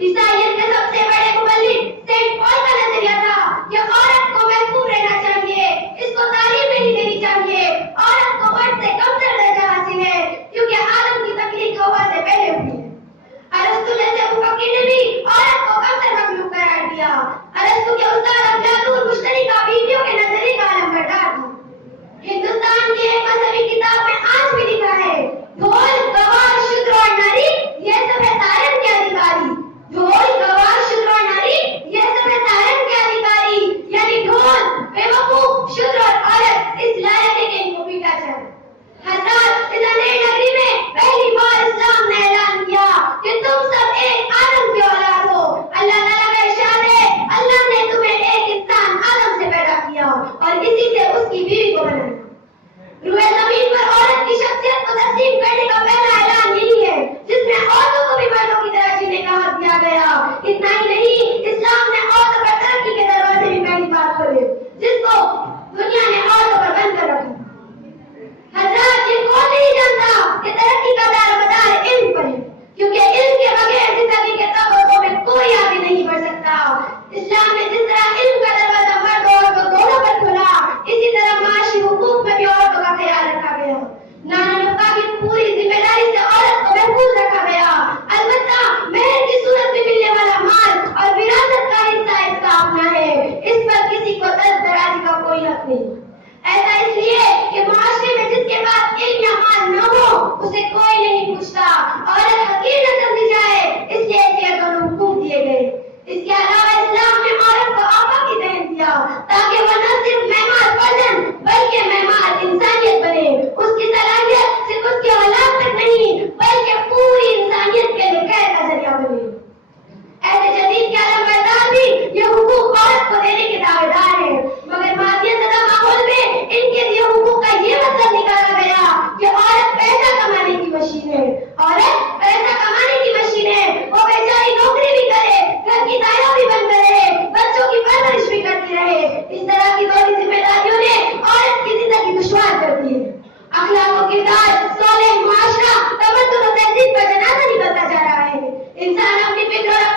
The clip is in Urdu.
عیسائیت کے سب سے بڑے مبلغ سینٹ پال کا نظریہ تھا کہ عورت کو محفوظ رہنا چاہیے، اس کو تعلیم نہیں دینی چاہیے، عورت کو مرد سے کمتر درجہ حاصل ہے کیونکہ عالم کی تخلیق ہوا سے پہلے ہوئی ہے۔ ارسطو جیسے مفکر نے بھی عورت کو کمتر مخلوق قرار دیا۔ ارسطو کے استاد افلاطون مشترکہ بیویوں کے نظریے کا علمبردار تھا۔ ہندوستان کی ایک مذہبی کتاب میں آج بھی لکھا ہے، ڈھول گواہ شودر اور ناری یہ سب ہے تارن کے ادھیکاری۔ ڈھول گواہ شودر اور ناری یہ سب ہے تارن کے ادھیکاری، یعنی ڈھول بیوقوف شودر اور عورت اس لائق ہے کہ ان کو پیٹا جائے۔ حضرات، اس اندھیری نگری میں پہلی بار اسلام نے اعلان کیا کہ تم سب ایک آدم کی اولاد ہو۔ اللہ تعالیٰ کا ارشاد ہے، اللہ نے تمہیں ایک انسان آدم سے پیدا کیا اور اسی سے اس کی بیوی کو بنایا۔ روئے زمین پر عورت کی شخصیت کو تسلیم کرنے کا پہلا اعلان یہی ہے جس میں عورتوں کو بھی مردوں کی طرح جینے کا حق دیا گیا۔ اتنا ہی نہیں، اسلام نے عورتوں پر ترقی کے دروازے بھی پہلی بات کھولے جس کو دنیا نے عورتوں پر بند کر رکھا۔ حضرات، یہ کون نہیں جانتا کہ ترقی کا دار مدار علم پر ہے، کیونکہ علم کے بغیر زندگی کے طبقوں میں کوئی آگے نہیں بڑھ سکتا۔ اسلام نے جس طرح علم کا دروازہ مرد اور عورتوں دونوں پر کھولا، اسی طرح معاشی حقوق میں بھی عورتوں کا خیال رکھا گیا۔ نانا نقطہ کی پوری ذمہ داری سے عورت کو محفوظ رکھا گیا۔ البتہ مہر کی صورت میں ملنے والا مال اور وراثت کا حصہ اس کا اپنا ہے، اس پر کسی کو دست درازی کا کوئی حق نہیں۔ ایسا اس لیے کہ معاشرے میں جس کے پاس علم یا مال نہ ہو اسے کوئی نہیں پوچھتا، عورت حقیر نہ سمجھی جائے، اس لیے اسے دونوں حقوق دیے گئے۔ اس کے علاوہ اسلام نے عورت کو آقا کی ذہن دیا تاکہ وہ نہ صرف معمار فرزند بلکہ معمار انسانیت بنے۔ اس کی صلاحیت صرف اس کی اولاد تک نہیں بلکہ پوری انسانیت کے لیے خیر کا ذریعہ بنے۔ ایسے جدید کے علمبردار بھی یہ حقوق عورت کو دینے کے دعوے دار ہیں، مگر مادیت زدہ ماحول میں ان کے لیے حقوق کا یہ مطلب نکالا گیا کہ عورت پیسہ کمانے کی مشین ہے۔ عورت پیسہ کمانے کی مشین ہے، وہ بیچاری نوکری بھی کرے، گھر کی دائیں بھی بن رہے، بچوں کی پرورش بھی کرتی رہے۔ اس طرح کی بڑی ذمہ داریوں نے عورت کی زندگی دشوار کر دی ہے۔ اخلاق و کردار، صالح معاشرہ، تمدن و تہذیب کا جنازہ نکلتا جا رہا ہے۔ انسان اپنی فکر اور